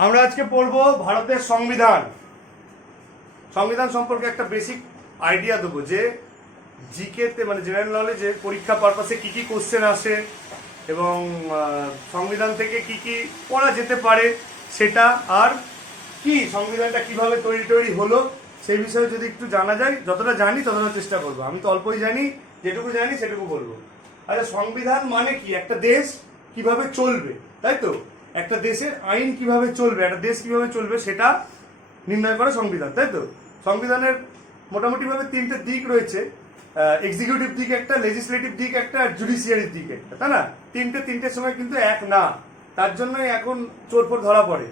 আমরা আজকে পড়বো ভারতের সংবিধান। সংবিধান সম্পর্কে একটা বেসিক আইডিয়া দেবো যে জিকেতে মানে জেনারেল নলেজে পরীক্ষা পারপাসে কি কি কোশ্চেন আসে এবং সংবিধান থেকে কি কি পড়া যেতে পারে সেটা, আর কি সংবিধানটা কিভাবে তৈরি হলো সেই বিষয়ে যদি একটু জানা যায়। যতটা জানি ততটা চেষ্টা করবো। আমি তো অল্পই জানি, যেটুকু জানি সেটুকু বলবো। আচ্ছা, সংবিধান মানে কি? একটা দেশ কিভাবে চলবে, তাই তো? একটা দেশের আইন কিভাবে চলবে, একটা দেশ কিভাবে চলবে সেটা নির্ণয় করে সংবিধান, তাই তো? সংবিধানের মোটামুটিভাবে তিনটে দিক রয়েছে। এক্সিকিউটিভ দিক একটা, লেজিসলেটিভ দিক একটা, আর জুডিশিয়ারির দিক একটা, তাই না? তিনটের সময় কিন্তু এক না। তার জন্যই এখন চোরপোর ধরা পড়ে,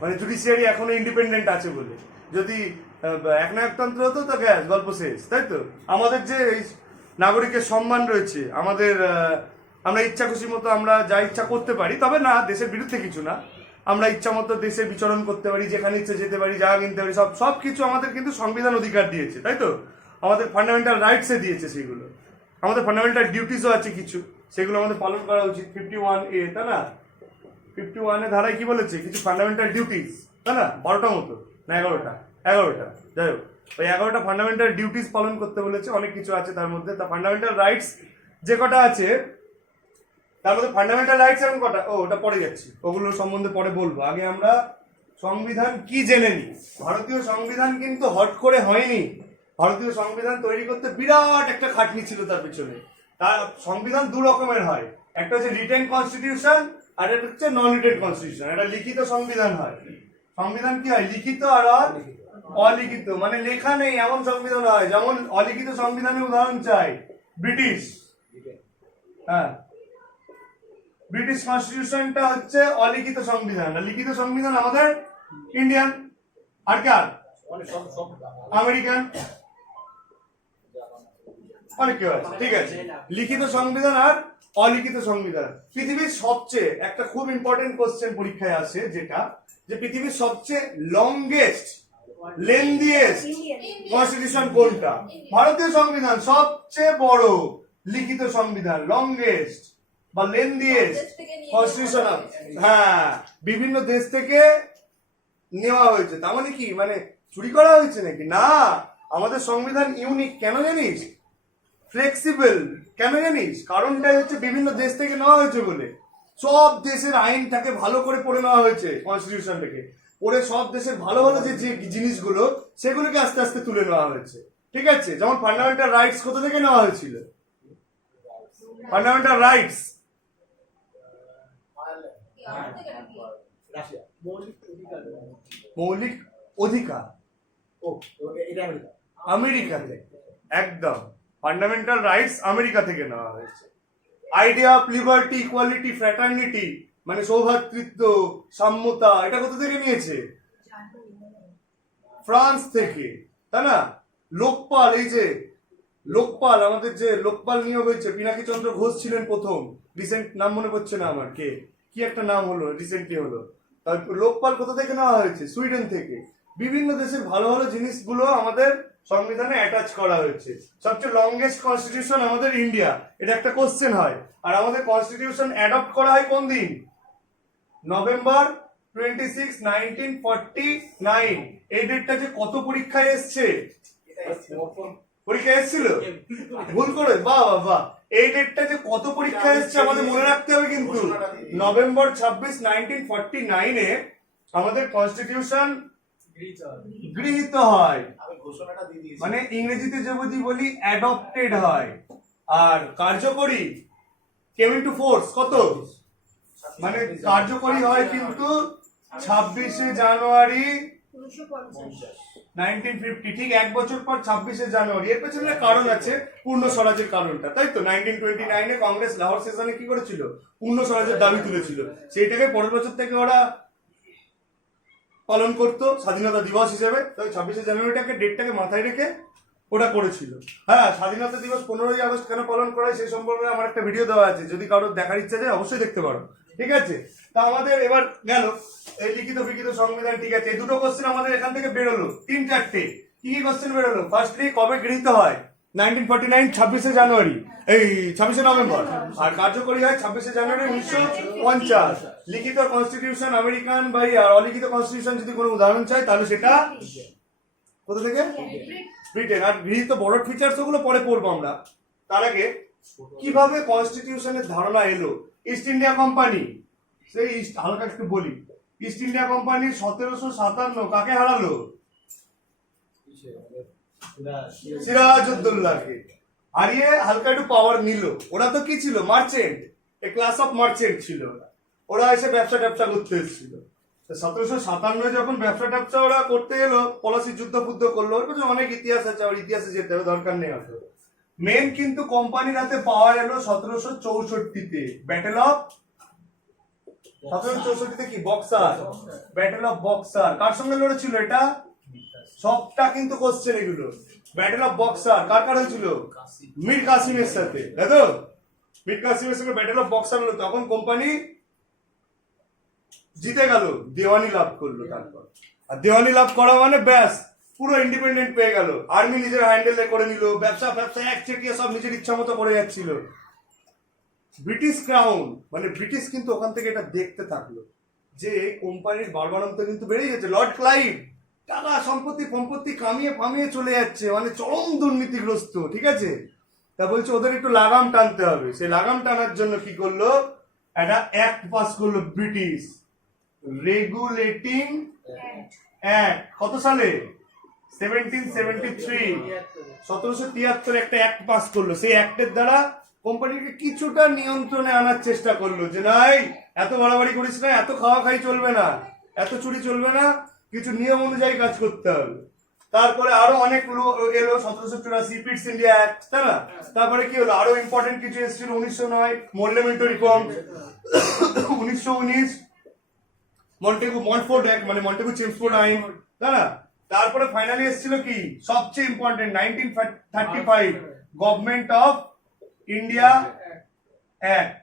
মানে জুডিশিয়ারি এখনো ইন্ডিপেন্ডেন্ট আছে বলে। যদি একনায়কতন্ত্র হতো তো গ্যাস গল্প শেষ, তাই তো? আমাদের যে নাগরিকের সম্মান রয়েছে, আমাদের আমরা ইচ্ছা খুশি মতো আমরা যা ইচ্ছা করতে পারি, তবে না দেশের বিরুদ্ধে কিছু না। আমরা ইচ্ছা মতো দেশে বিচরণ করতে পারি, যেখানে ইচ্ছে যেতে পারি, যা কিনতে পারি, সব কিছু আমাদের কিন্তু সংবিধান অধিকার দিয়েছে, তাই তো? আমাদের ফান্ডামেন্টাল রাইটসে দিয়েছে সেগুলো। আমাদের ফান্ডামেন্টাল ডিউটিসও আছে কিছু, সেগুলো আমাদের পালন করা উচিত। 51A, তাই না? 51 এ ধারায় কি বলেছে? কিছু ফান্ডামেন্টাল ডিউটিস, তাই না? 12টা মতো না 11টা, যাই হোক, ওই 11টা ফান্ডামেন্টাল ডিউটিস পালন করতে বলেছে। অনেক কিছু আছে তার মধ্যে। তা ফান্ডামেন্টাল রাইটস যে কটা আছে তার মধ্যে ফান্ডামেন্টাল রাইটস এখন কটা, ওটা পরে যাচ্ছি, ওগুলোর সম্বন্ধে পরে বলবো। আগে আমরা সংবিধান কি জেনে নিই। ভারতীয় সংবিধান কিন্তু হট করে হয়নি। ভারতীয় সংবিধান তৈরি করতে বিরাট একটা খাটনি ছিল তার পিছনে। তার সংবিধান দু রকমের হয়, একটা হচ্ছে রিটেন কনস্টিটিউশন আর একটা হচ্ছে নন রিটেন কনস্টিটিউশন। একটা লিখিত সংবিধান হয়। সংবিধান কি হয়? লিখিত আর অলিখিত। মানে লেখা নেই এমন সংবিধান হয়। যেমন অলিখিত সংবিধানের উদাহরণ চাই ব্রিটিশ। হ্যাঁ, ব্রিটিশ কনস্টিটিউশনটা হচ্ছে অলিখিত সংবিধান। লিখিত সংবিধান আমাদের ইন্ডিয়ান, আর কার? আমেরিকান, অনেক কেউ আছে। ঠিক আছে, লিখিত সংবিধান আর অলিখিত সংবিধান। পৃথিবীর সবচেয়ে একটা খুব ইম্পর্টেন্ট কোশ্চেন পরীক্ষায় আসে, যেটা যে পৃথিবীর সবচেয়ে লংগেস্ট লেন্দিয়েস্ট কনস্টিটিউশন কোনটা? ভারতীয় সংবিধান সবচেয়ে বড় লিখিত সংবিধান, লংগেস্ট বা লেন্দিয়েস্ট কনস্টিটিউশন। হ্যাঁ, বিভিন্ন দেশ থেকে নেওয়া হয়েছে। তার মানে কি, মানে চুরি করা হয়েছে নাকি? না, আমাদের সংবিধান ইউনিক কেন জানিস? ফ্লেক্সিবল কেন জানিস? কারণটাই হচ্ছে বিভিন্ন দেশ থেকে নেওয়া হয়েছে বলে। সব দেশের আইনটাকে ভালো করে পড়ে নেওয়া হয়েছে, কনস্টিটিউশনটাকে পড়ে সব দেশের ভালো ভালো যে জিনিসগুলো সেগুলোকে আস্তে আস্তে তুলে নেওয়া হয়েছে। ঠিক আছে, যেমন ফান্ডামেন্টাল রাইটস কোথা থেকে নেওয়া হয়েছিল? ফান্ডামেন্টাল রাইটস মৌলিক অধিকার আমেরিকাতে, একদম ফান্ডামেন্টাল রাইটস আমেরিকা থেকে নেওয়া হয়েছে। Idea of liberty, equality, fraternity মানে সৌভ্রাতৃত্ব, সাম্যতা, এটা কোথা থেকে নিয়েছে? ফ্রান্স থেকে, তাই না? লোকপাল, এই যে লোকপাল, আমাদের যে লোকপাল নিয়োগ হয়েছে, পিনাকি চন্দ্র ঘোষ ছিলেন প্রথম। রিসেন্ট নাম মনে পড়ছে না আমার, কি একটা নাম হলো, রিসেন্টলি হলো। তারপর লোকপাল কোথা থেকে নেওয়া হয়েছে? সুইডেন থেকে। বিভিন্ন দেশের ভালো ভালো জিনিসগুলো আমাদের সংবিধানে অ্যাটাচ করা হয়েছে। সবচেয়ে লংগেস্ট কনস্টিটিউশন আমাদের ইন্ডিয়া, এটা একটা কোশ্চেন হয়। আর আমাদের কনস্টিটিউশন অ্যাডপ্ট করা হয় কোন দিন? নভেম্বর 26, 1949। এই ডেটটা যে কত পরীক্ষায় এসছে, পরীক্ষা এসেছিল ভুল করে, বাহ বাহ। এই ডেটটা যে কত পরীক্ষা এসছে আমাদের মনে রাখতে হবে কিন্তু। নভেম্বর 26, 1949 আমাদের কনস্টিটিউশন গৃহীত হয়, মানে ইংরেজিতে যদি বলি অ্যাডপ্টেড হয়। আর কার্যকরী কেম ইনটু ফোর্স কত, মানে কার্যকরী হয় কিন্তু 26শে জানুয়ারি 1950। ঠিক এক বছর পর 26শে জানুয়ারি। এর পেছনে কারণ আছে, পূর্ণ স্বরাজের কারণটা, তাই তো? 1929 কংগ্রেস লাহোর সেশনে কি করেছিল? পূর্ণ স্বরাজের দাবি তুলেছিল। সেইটাকে পরের বছর থেকে ওরা পালন করতো স্বাধীনতা দিবস হিসেবে। তো 26শে জানুয়ারিটাকে, ডেটটাকে মাথায় রেখে ওটা করেছিল। হ্যাঁ, স্বাধীনতা দিবস 15ই আগস্ট কেন পালন করা হয় সেই সম্পর্কে আমার একটা ভিডিও দেওয়া আছে, যদি কারোর দেখার ইচ্ছা যায় অবশ্যই দেখতে পারো। ঠিক আছে, তা আমাদের এবার গেল এই লিখিত বিখিত সংবিধান। ঠিক আছে, এই দুটো কোশ্চেন আমাদের এখান থেকে বেরোলো, 3-4টে। কি কি কোশ্চেন বেরোলো? ফার্স্টলি, কবে গৃহীত হয়? 1949 26শে জানুয়ারি, এই 26শে নভেম্বর, আর কার্যকরী হয় 26শে জানুয়ারি 1950। লিখিত কনস্টিটিউশন আমেরিকান বাই, আর অলিখিত কনস্টিটিউশন যদি কোনো উদাহরণ চাই তাহলে সেটা কোথা থেকে? ব্রিটেন। আর গৃহীত বড় ফিচার্স ওগুলো পরে পড়বো আমরা। তার আগে কিভাবে কনস্টিটিউশনের ধারণা এলো? ইস্ট ইন্ডিয়া কোম্পানি, সেই হালকা একটু বলি। ইস্ট ইন্ডিয়া কোম্পানি 1757 কাকে হারালো? সিরাজউদ্দৌলাকে হারিয়ে হালকা একটু পাওয়ার নিল। ওরা তো কি ছিল? Merchant, A class of merchant ছিল ওরা এসে ব্যবসা করতে এসেছিল। 1757 যখন ব্যবসা ওরা করতে এলো, পলাশি যুদ্ধ ফুদ্ধ করলো, ওর কাছে অনেক ইতিহাস আছে, আর ইতিহাসে যেতে হবে, দরকার নেই অত। মেন কিন্তু কোম্পানির হাতে পাওয়ার এলো 1764-তে, ব্যাটেল অফ 1764-তে কি বক্সার, ব্যাটেল অফ বক্সার। কার সঙ্গে লড়েছিল এটা? সবটা কিন্তু কোশ্চেন এগুলো। ব্যাটেল অফ বক্সার কার হয়েছিল? মীর কাসিমের সাথে, তাই তো? মীর কাসিমের সঙ্গে ব্যাটেল অফ বক্সার হলো, তখন কোম্পানি জিতে গেল, দেওয়ানি লাভ করলো। তারপর আর দেওয়ানি লাভ করা মানে ব্যাস পুরো ইন্ডিপেন্ডেন্ট পেয়ে গেল। আর্মি নিজের হ্যান্ডেলে করে নিল, ব্যবসা একচেটিয়া সব নিজের ইচ্ছা মতো করে যাচ্ছিল। ব্রিটিশ ক্রাউন মানে ব্রিটিশ কিন্তু ওখান থেকে এটা দেখতে থাকলো যে কোম্পানির বাড়বাড়ন্ত কিন্তু বেড়ে যাচ্ছে। লর্ড ক্লাইভ টাকা সম্পত্তি কামিয়ে চলে যাচ্ছে, মানে চরম দুর্নীতিগ্রস্ত, ঠিক আছে? তা বলছে ওদের একটু লাগাম টানতে হবে। সেই লাগাম টানার জন্য কি করলো? একটা অ্যাক্ট পাস করলো ব্রিটিশ, রেগুলেটিং অ্যাক্ট। কত সালে? 1773, 1773 একটা অ্যাক্ট পাস করলো। সেই অ্যাক্টের দ্বারা কোম্পানিকে কিছুটা নিয়ন্ত্রণে আনার চেষ্টা করলো যে নাই এত বাড়াবাড়ি করিস না, এত খাওয়া খাই চলবে না, এত চুরি চলবে না, কিছু নিয়ম অনুযায়ী কাজ করতে হবে। তারপরে আরো অনেক এলো, 1784 পিটস ইন্ডিয়া অ্যাক্ট, তাই না? তারপরে কি হলো? আরো ইম্পর্টেন্ট কিছু এসেছিল 1909 মন্টেগু রিফর্ম, 1919 মন্টফোর্ড অ্যাক্ট মানে মন্টেগু চেমসফোর্ড আইন, তাই না? তারপরে ফাইনালি এসেছিল কি সবচেয়ে important 1935 government of India act.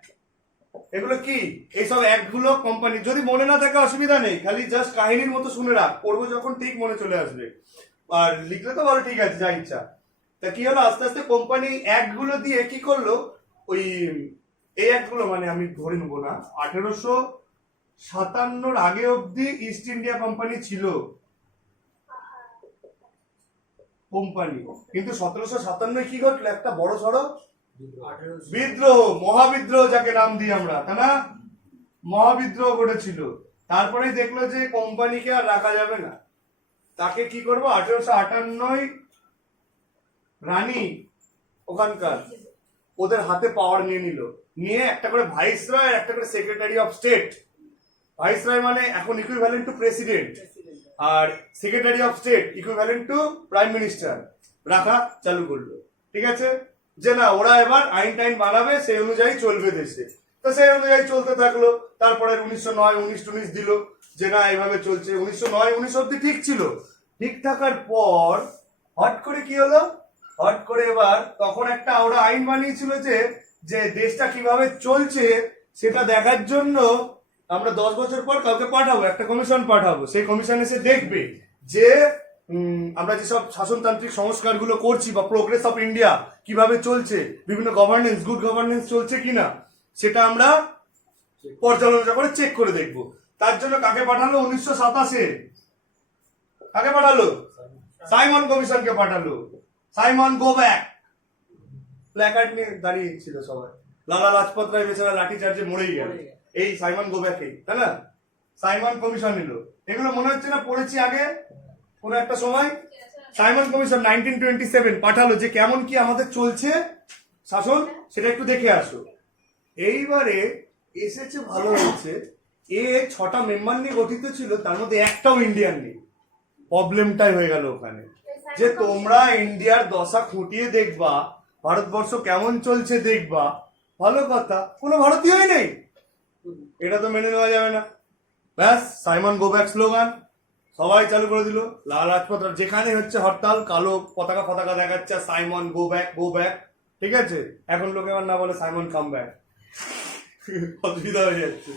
এগুলো কি? এইসব অ্যাক্ট গুলো কোম্পানি, যদি মনে না থাকে অসুবিধা নেই, খালি জাস্ট কাহিনীর মতো শুনে রাখ, পড়বো যখন ঠিক মনে চলে আসবে। আর লিখলে তো ভালো, ঠিক আছে, যা ইচ্ছা। তা কি হলো? আস্তে আস্তে কোম্পানি অ্যাক্ট গুলো দিয়ে কি করলো, ওই এই অ্যাক্ট গুলো মানে আমি ধরে নেবো না, 1857 আগে অব্দি ইস্ট ইন্ডিয়া কোম্পানি ছিল কোম্পানি, কিন্তু 1757 কি ঘটলো? একটা বড় সড়ো বিদ্রোহ, মহাবিদ্রোহ যাকে নাম দিই আমরা, তাই না? মহাবিদ্রোহ ঘটেছিল। তারপরে দেখলো যে কোম্পানিকে আর রাখা যাবে না, তাকে কি করবো? 1858 রানী ওখানকার ওদের হাতে পাওয়ার নিয়ে একটা করে ভাইসরয় আর একটা করে সেক্রেটারি অফ স্টেট। ভাইসরয় মানে এখন ইকুইভ্যালেন্ট টু প্রেসিডেন্ট, আর secretary of state equivalent to prime minister রাখা চালু করলো। ঠিক আছে, যে না ওরা এবার আইন টাইন বানাবে, সেই অনুযায়ী চলবে দেশে। তো সেই অনুযায়ী চলতে থাকলো। তারপরে 1909 19 দিল যে না এইভাবে চলছে। 1909 19 অব্দি ঠিক ছিল। ঠিক থাকার পর হট করে কি হলো? হট করে এবার তখন একটা ওরা আইন বানিয়েছিল যে দেশটা কিভাবে চলছে সেটা দেখার জন্য আমরা 10 বছর পর কাউকে পাঠাবো, একটা কমিশন পাঠাবো। সেই কমিশন এসে দেখবে যে আমরা যেসব শাসনতান্ত্রিক সংস্কার গুলো করছি বা প্রোগ্রেস অফ ইন্ডিয়া কিভাবে চলছে, বিভিন্ন গভর্নেন্স, গুড গভর্নেন্স চলছে কিনা, সেটা আমরা পর্যালোচনা করে চেক করে দেখবো। তার জন্য কাকে পাঠালো? 1927 কাকে পাঠালো? সাইমন কমিশনকে পাঠালো। সাইমন গো ব্যাক প্ল্যাকার্ড নিয়ে দাঁড়িয়ে ছিল সবাই। লালা লাজপত রায় বেচারা লাঠি চার্জে মরেই গেল এই সাইমন গো ব্যাকে, তাই না? সাইমন কমিশন এলো। এগুলো মনে হচ্ছে না পড়েছি আগে কোন একটা সময়? সাইমন কমিশন 1927 পাঠালো যে কেমন কি আমাদের চলছে শাসন, সেটা একটু দেখে আসো। এইবারে এসেছে, ভালো হয়েছে, 6টা মেম্বার নিয়ে গঠিত ছিল, তার মধ্যে একটাও ইন্ডিয়ান নেই। প্রবলেমটাই হয়ে গেল ওখানে যে তোমরা ইন্ডিয়ার দশা খুঁটিয়ে দেখবা, ভারতবর্ষ কেমন চলছে দেখবা, ভালো কথা, কোনো ভারতীয়ই নেই, এটা তো মেনে নেওয়া যাবে না। ব্যাস সাইমন গো ব্যাক স্লোগান সবাই চালু করে দিল। লালা লাজপত রায় যেখানে হচ্ছে হরতাল, কালো পতাকা দেখাচ্ছে, Simon go back go back. ঠিক আছে, এখন লোকে আমার না বলে সাইমন কাম ব্যাক, অসুবিধা হয়ে যাচ্ছে।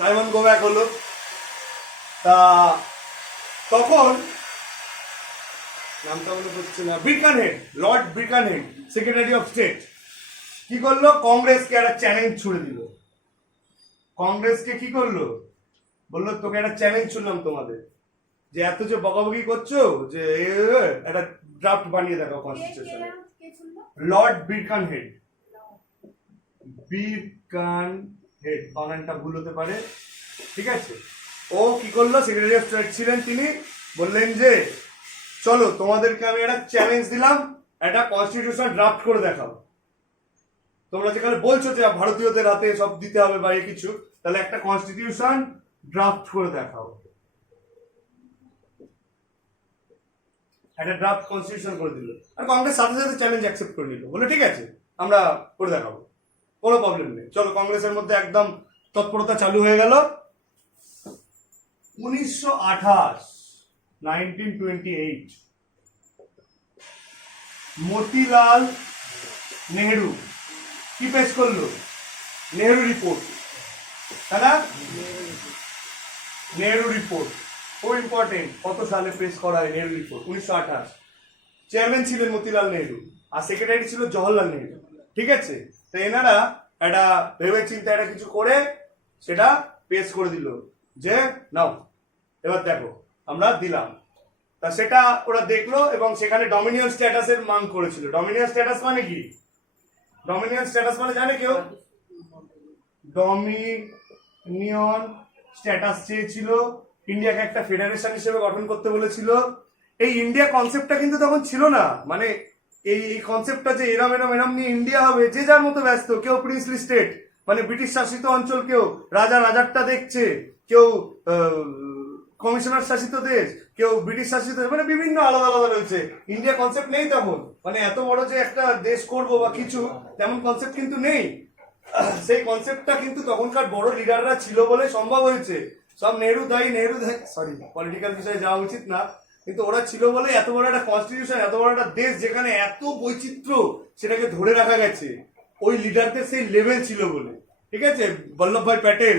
সাইমন গো ব্যাক হলো। তা তখন নামটা মনে পড়ছে না, বিরকানহেড, লর্ড বিরকানহেড, সেক্রেটারি অফ স্টেট, কি করলো? কংগ্রেসকে একটা চ্যালেঞ্জ ছুড়ে দিল। কংগ্রেসকে কি করলো? বললো তোকে একটা চ্যালেঞ্জ ছুড়লাম তোমাদের, যে এত যে বকাবকি করছো, যে একটা ড্রাফট বানিয়ে দেখাও কনস্টিটিউশনে। লর্ড বিরকানহেড, বিরকানহেড, বানানটা ভুল হতে পারে, ঠিক আছে। ও কি করলো? সেক্রেটারি অফ স্টেট ছিলেন তিনি, বললেন যে চলো তোমাদেরকে আমি একটা চ্যালেঞ্জ দিলাম, একটা কনস্টিটিউশন ড্রাফট করে দেখাও। তোমরা যেখানে বলছো যে ভারতীয়দের হাতে সব দিতে হবে বা কিছু, তাহলে একটা কনস্টিটিউশন ড্রাফট করে দেখাও, একটা ড্রাফট কনস্টিটিউশন করে দিল। আর কংগ্রেস সাথে সাথে চ্যালেঞ্জ অ্যাকসেপ্ট করে নিল, বলে ঠিক আছে আমরা করে দেখাবো, কোনো প্রবলেম নেই। চলো, কংগ্রেসের মধ্যে একদম তৎপরতা চালু হয়ে গেল। 1928 মতিলাল নেহেরু কি পেশ করলো? নেহেরু রিপোর্ট, তাই না? নেহেরু রিপোর্ট খুব ইম্পর্টেন্ট। কত সালে পেশ করা হয় নেহেরু রিপোর্ট? 1928। চেয়ারম্যান ছিলেন মতিলাল নেহেরু, আর সেক্রেটারি ছিল জওহরলাল নেহেরু, ঠিক আছে। তো এনারা একটা ভেবে চিন্তা একটা কিছু করে সেটা পেশ করে দিল, যে নাও এবার দেখো আমরা দিলাম। তা সেটা ওরা দেখলো এবং সেখানে ডমিনিয়ন স্ট্যাটাসের মান করেছিল। ডমিনিয়ন স্ট্যাটাস মানে কি? ডমিনিয়ন স্ট্যাটাস মানে জানে কেউ? ডমিনিয়ন স্ট্যাটাস চেয়েছিল, ইন্ডিয়াকে একটা ফেডারেশন হিসেবে গঠন করতে বলেছিল। এই ইন্ডিয়া কনসেপ্টটা কিন্তু তখন ছিল না, মানে এই কনসেপ্টটা যে এরম এরম এরম নিয়ে ইন্ডিয়া হবে, যে যার মতো ব্যস্ত, কেউ প্রিন্সলি স্টেট মানে ব্রিটিশ শাসিত অঞ্চল, কেউ রাজা রাজারটা দেখছে, কেউ কমিশনার শাসিত দেশ, কেউ ব্রিটিশ শাসিত, মানে বিভিন্ন আলাদা আলাদা রয়েছে। ইন্ডিয়া কনসেপ্ট নেই তখন, মানে এত বড় যে একটা দেশ করব বা কিছু, তেমন কনসেপ্ট কিন্তু নেই। সেই কনসেপ্টটা কিন্তু তখনকার বড় লিডাররা ছিল বলে সম্ভব হয়েছে। সব নেহেরু দায়ী, সরি পলিটিক্যাল বিষয়ে যাওয়া উচিত না, কিন্তু ওরা ছিল বলে এত বড় একটা কনস্টিটিউশন, এত বড় একটা দেশ যেখানে এত বৈচিত্র্য, সেটাকে ধরে রাখা গেছে। ওই লিডারদের সেই লেভেল ছিল বলে, ঠিক আছে। বল্লভভাই প্যাটেল,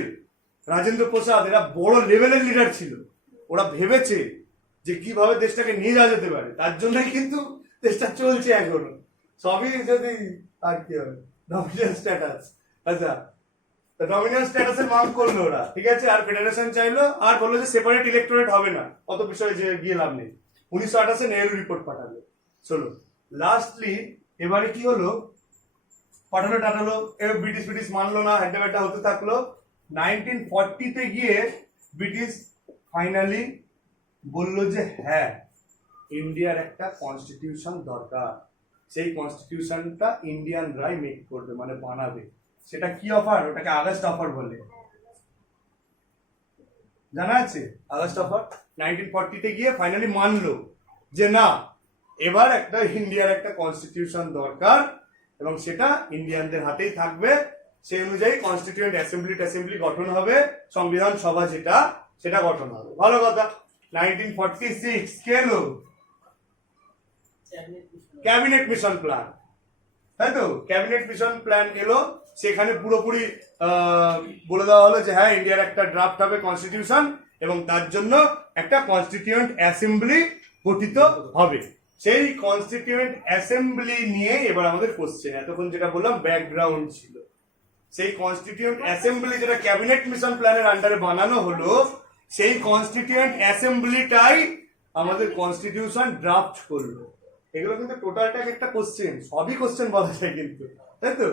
রাজেন্দ্র প্রসাদ, এরা বড় লেভেলের লিডার ছিল। ওরা ভেবেছে যে কিভাবে দেশটাকে নিয়ে যাওয়া যেতে পারে, তার জন্যই কিন্তু দেশটা চলছে এখনো। সবই যদি আর কি হবে, ডমিনিয়ন স্ট্যাটাস। আচ্ছা, ডমিনিয়ন স্ট্যাটাসের মাং করলো ওরা, ঠিক আছে। আর ফেডারেশন চাইলো, আর বললো যে সেপারেট ইলেক্টোরেট হবে না, অত বিষয়ে যে গিয়ে লাভ নেই। 1928 নেহেরু রিপোর্ট পাঠালো। চলো, লাস্টলি এবারে কি হলো? পাঠালো, এবার ব্রিটিশ মানলো না, হ্যাড্ডা ব্যাড্ডা হতে থাকলো। 1940 গিয়ে ব্রিটিশ ফাইনালি বললো যে হ্যাঁ, ইন্ডিয়ার একটা কনস্টিটিউশন দরকার, সেই কনস্টিটিউশনটা ইন্ডিয়ানরাই মেক করবে, মানে বানাবে। সেটা কি অফার? ওটাকে আগস্ট অফার বলে, জানা আছে? আগস্ট অফার 1940 গিয়ে ফাইনালি মানলো যে না, এবার একটা ইন্ডিয়ার একটা কনস্টিটিউশন দরকার এবং সেটা ইন্ডিয়ানদের হাতেই থাকবে। সেই অনুযায়ী কনস্টিটিউয়েন্ট অ্যাসেম্বলি গঠন হবে, সংবিধান সভা যেটা, সেটা গঠন হবে। ভালো কথা। 1946 কে এলো? ক্যাবিনেট মিশন প্ল্যান, তাই তো? ক্যাবিনেট মিশন প্ল্যান এলো, সেখানে পুরোপুরি বলে দেওয়া হলো যে হ্যাঁ, ইন্ডিয়ার একটা ড্রাফট হবে কনস্টিটিউশন এবং তার জন্য একটা কনস্টিটিউয়েন্ট অ্যাসেম্বলি গঠিত হবে। সেই কনস্টিটিউয়েন্ট অ্যাসেম্বলি নিয়ে এবার আমাদের কোশ্চেন, এতক্ষণ যেটা বললাম ব্যাকগ্রাউন্ড ছিল। সেই কনস্টিটিউয়েন্ট অ্যাসেম্বলি যেটা ক্যাবিনেট মিশন প্ল্যানের আন্ডারে বানানো হলো, সেই কনস্টিটিউয়েন্ট অ্যাসেম্বলিটাই আমাদের কনস্টিটিউশন ড্রাফট করলো। এগুলো কিন্তু টোটালটা একটা কোশ্চেন, সবই কোশ্চেন বলা যায় কিন্তু, তাই তো?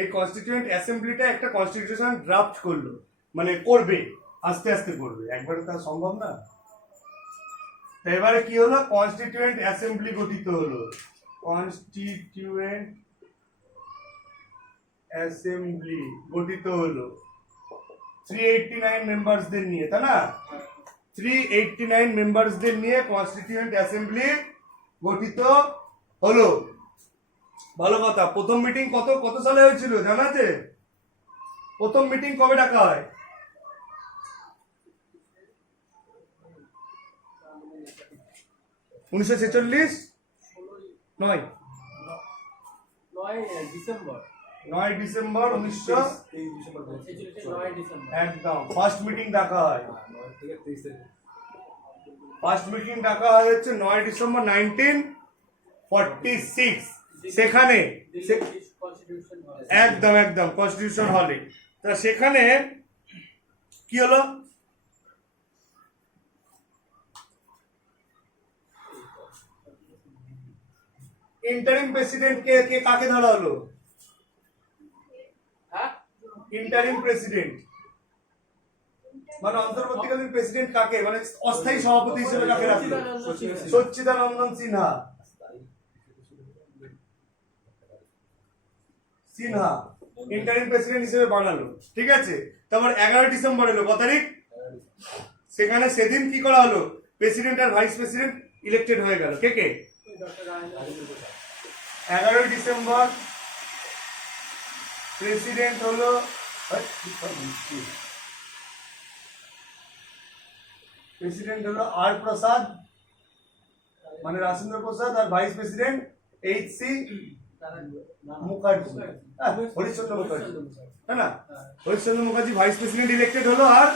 এই কনস্টিটিউয়েন্ট অ্যাসেম্বলিটা একটা কনস্টিটিউশন ড্রাফট করলো, মানে করবে, আস্তে আস্তে করবে, একবারে তা সম্ভব না। তো এবারে কি হলো? কনস্টিটিউয়েন্ট অ্যাসেম্বলি গঠিত হলো, কনস্টিটিউয়েন্ট অ্যাসেম্বলি গঠিত হলো 389 মেম্বারসদের নিয়ে, তাই না? 389 মেম্বারসদের নিয়ে কনস্টিটিউয়েন্ট অ্যাসেম্বলি গঠিত হলো। ভালো কথা। প্রথম মিটিং কত সালে হয়েছিল জানা আছে? প্রথম মিটিং কবে ডাকা হয়? 1946? 9 ডিসেম্বর 1946, একদম ফার্স্ট মিটিং ডাকা হয়। ফার্স্ট মিটিং ডাকা হয় হচ্ছে 9 ডিসেম্বর 1946 সেখানে একদম একদম কনস্টিটিউশন হলে। তা সেখানে কি হলো, ইন্টারিম প্রেসিডেন্ট কে কাকে ধরা হলো? ইন্টারিম প্রেসিডেন্ট মানে অন্তর্বর্তীকালীন প্রেসিডেন্ট কাকে, মানে অস্থায়ী সভাপতি হিসেবে কাকে রাখলো? সচ্চিদানন্দন সিনহা। সিনহা ইন্টারিম প্রেসিডেন্ট হিসেবে বানালো, ঠিক আছে। তারপর 11 ডিসেম্বর এলো, কত তারিখ? সেখানে সেদিন কি করা হলো, প্রেসিডেন্ট আর ভাইস প্রেসিডেন্ট ইলেক্টেড হয়ে গেল। কে কে? 11 ডিসেম্বর প্রেসিডেন্ট হলো আর প্রসাদ মানে রাজেন্দ্র প্রসাদ, আর ভাইস প্রেসিডেন্ট এইচ.সি. মুখার্জি, হরিশ্চন্দ্র মুখার্জি, তাই না? Harishchandra Mukherjee vice president elected হলো আর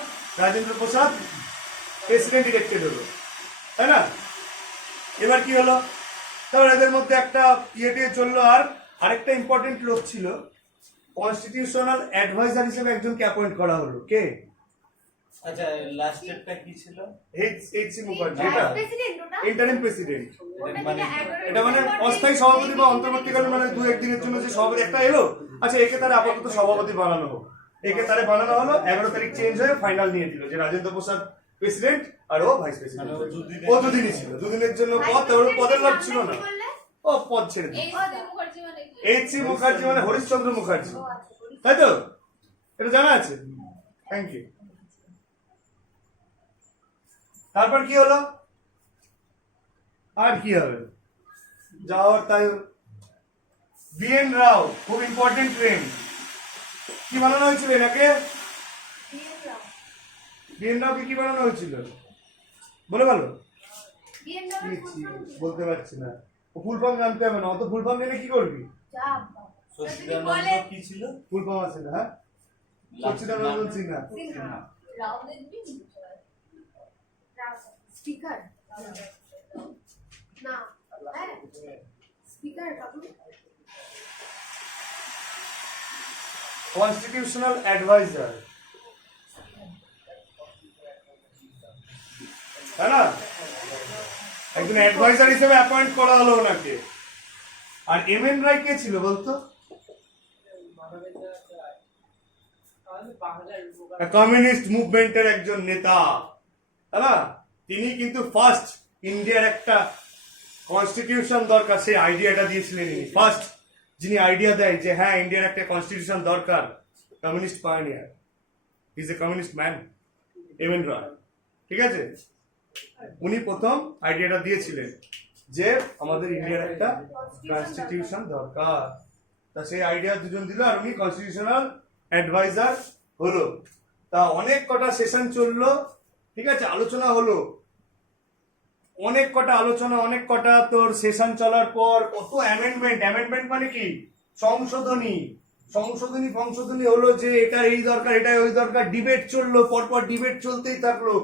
রাজেন্দ্র প্রসাদ প্রেসিডেন্ট ইলেক্টেড হলো, তাই না? এবার কি হলো, তারপর এদের মধ্যে একটা ইয়েটে চললো। আর আরেকটা ইম্পর্টেন্ট লোক ছিল, কনস্টিটিউশনাল অ্যাডভাইজার হিসেবে একজনকে অ্যাপয়েন্ট করা হলো। কে? আচ্ছা, লাস্ট ডেটটা কি ছিল? এইচ.সি. মুখার্জি। এটা ইন্টারিম প্রেসিডেন্ট, এটা মানে অস্থায়ী সভাপতি বা অন্তর্বর্তীকালীন, মানে 2-1 দিনের জন্য যে সভাপতি একটা এলো, আচ্ছা একে তারা আপাতত সভাপতি বানানো হোক। একে তারা বানানো হলো, 11 তারিখ চেঞ্জ হয়ে ফাইনাল নিয়ে দিল যে রাজেন্দ্র প্রসাদ প্রেসিডেন্ট আর ও ভাইস প্রেসিডেন্ট। ও দুদিনই ছিল, দুদিনের জন্য পদ, ওর পদের লাভ ছিল না, ও পদ ছেড়ে দিল। এইচ.সি. মুখার্জি মানে হরিশ্চন্দ্র মুখার্জি, তাই তো? এটা জানা আছে? Thank you. তারপর কি হলো, আর কি হবে, যাওয়ার তাই। বি.এন. রাও, খুব ইম্পর্টেন্ট ট্রেন। কি বানানো হয়েছিল এনাকে? বি.এন. রাওকে কি বানানো হয়েছিল বলে ভালো বলতে পারছি না, ও ফুল ফর্ম জানতে হবে না, অত ফুল ফর্ম জেনে কি করবি? কি ছিল ফুল ফর্ম আছে না? হ্যাঁ, সচ্চিদানন্দন সিনহা। স্পিকার না, স্পিকার কনস্টিটিউশনাল অ্যাডভাইজার, তাই না? একজন অ্যাডভাইজার হিসেবে অ্যাপয়েন্ট করা হলো ওনাকে। আর এম.এন. রায় কে ছিল বলতো? কমিউনিস্ট মুভমেন্টের একজন নেতা, তাই না? তিনি কিন্তু ফার্স্ট ইন্ডিয়ার একটা কনস্টিটিউশন দরকার, সেই আইডিয়াটা দিয়েছিলেন ইনি। ফার্স্ট যিনি আইডিয়া দেয় যে হ্যাঁ ইন্ডিয়ার একটা কনস্টিটিউশন দরকার, communist pioneer, is a communist man, M N. Roy, ঠিক আছে? উনি প্রথম আইডিয়াটা দিয়েছিলেন যে আমাদের ইন্ডিয়ার একটা কনস্টিটিউশন দরকার। তা সেই আইডিয়া দুজন দিল আর উনি কনস্টিটিউশনাল অ্যাডভাইজার হলো। তা অনেক কটা সেশন চললো, ঠিক আছে, আলোচনা হলো, অনেক কটা আলোচনা, অনেক কটা তোর সেশন চলার পর কত অ্যামেন্ডমেন্ট মানে কি সংশোধনী সংশোধনী হলো যে এটা এই দরকার, এটা ওই দরকার, ডিবেট চললো, পরপর ডিবেট চলতেই থাকলো।